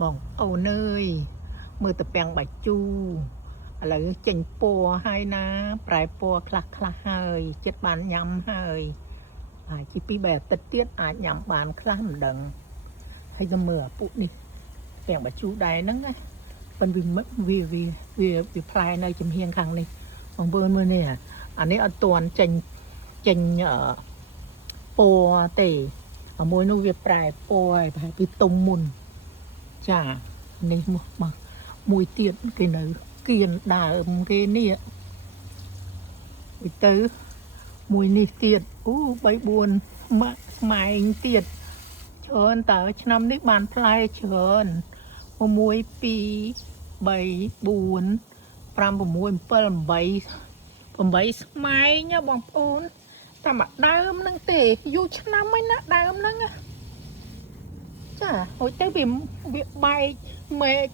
បងអូនអើយមើលតែពាំងបាច់ជូឥឡូវចេញពណ៌ហើយណាប្រែពណ៌ខ្លះហើយចិត្តបានញ៉ាំហើយហើយជីពីរបែបអាទិត្យទៀតអាចញ៉ាំបានខ្លះមិនដឹងហើយទៅមើលអាពុកនេះពាំងបាច់ជូដែរហ្នឹងណាប៉ុន្តែវាផ្លែនៅចំហៀងខាងនេះបងប្អូនមើលនេះអានេះអត់ទាន់ចេញពណ៌ទេអាមួយនោះវាប្រែពណ៌ហើយប្រហែលពីទុំមុនចានេះមកមួយទៀតគេនៅគៀនដើមគេនេះទៅមួយនេះទៀតអូ3 4ម៉ាក់ម៉ែងទៀតច្រើនតើឆ្នាំនេះបានផ្លែច្រើន1 2 3 4 5 6 7 8 8ស្ម៉ែងបងប្អូនតែមកដើមហ្នឹងទេយូរឆ្នាំហើយណាដើមហ្នឹងចាហូចទៅវាបែកមែក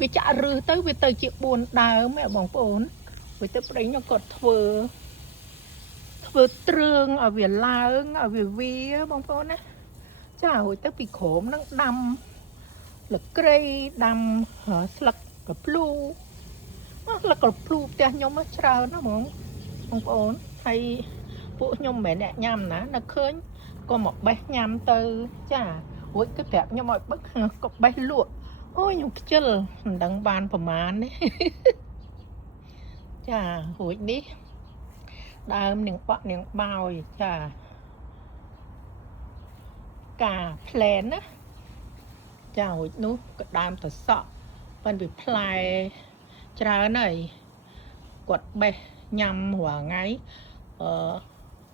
វាចាក់រឹសទៅវាទៅជា4ដើមបងប្អូនវាទៅប្តីខ្ញុំគាត់ធ្វើទ្រឿងឲ្យវាឡើងឲ្យវាបងប្អូនណាចាហូចទៅពីក្រោមហ្នឹងដាំលក្រៃដាំស្លឹកកភ្លូស្លឹកកភ្លូផ្ទះខ្ញុំច្រើនណាបងប្អូនហើយពួកខ្ញុំមិនមែនអ្នកញ៉ាំណានៅឃើញក៏មកបេះញ៉ាំទៅចារួចគេប្រាប់ខ្ញុំឲ្យបឹកក៏បេះលក់អូយខ្ញុំខ្ជិលមិនដឹងបានប្រមាណទេចារួចនេះដើមនាងបក់នាងបោយចាកាផ្លែនណាចារួចនោះក៏ដើមទៅសក់ប៉ិនវាផ្លែច្រើនហើយគាត់បេះញ៉ាំរាល់ថ្ងៃ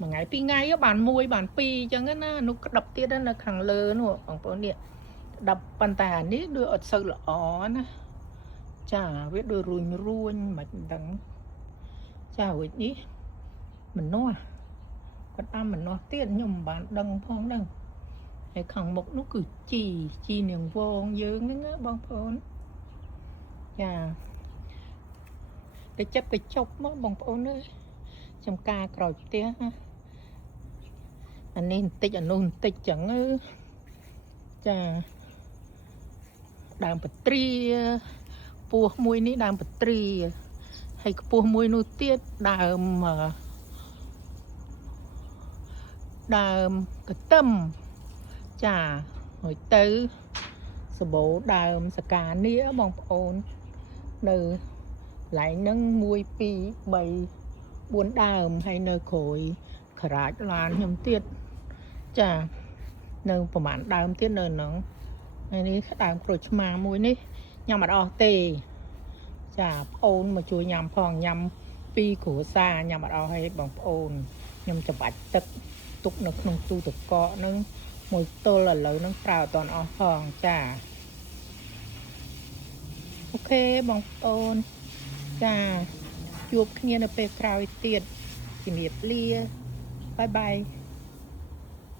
មួយថ្ងៃ2ថ្ងៃបាន1បាន2អញ្ចឹងណានោះក្តឹបទៀតនៅខាងលើនោះបងប្អូននេះក្តឹបប៉ុន្តែអានេះដូចអត់សូវល្អណាចាវាដូចរួញមិនដឹងចារួចនេះម្នាស់គាត់ដាំម្នាស់ទៀតខ្ញុំមិនបានដឹងផងហ្នឹងហើយខាងមុខនោះគឺជីនាងវងយើងហ្នឹងណាបងប្អូនចាទៅចាប់ទៅជប់មកបងប្អូនអើយចំការក្រោយផ្ទះណាអានេះបន្តិចអានោះបន្តិចចឹងចាដើមបត្រាពោះមួយនេះដើមបត្រាហើយខ្ពស់មួយនោះទៀតដើមកទឹមចាហើយទៅសបោដើមសកានីបងប្អូននៅកន្លែងហ្នឹង1 2 3 4ដើមហើយនៅក្រោយក្រាចឡានខ្ញុំទៀតចានៅប្រហែលដើមទៀតនៅហ្នឹងហើយនេះដើមក្រូចឆ្មាមួយនេះញ៉ាំអត់អស់ទេចាប្អូនមកជួយញ៉ាំផងញ៉ាំ2គ្រួសារញ៉ាំអត់អស់ហើយបងប្អូនខ្ញុំច្របាច់ទឹកទុកនៅក្នុងទូទឹកកកហ្នឹងមួយទល់ឥឡូវហ្នឹងប្រើអត់ទាន់អស់ផងចាអូខេបងប្អូនចាជួបគ្នានៅពេលក្រោយទៀតជំរាបលាបាយបាយ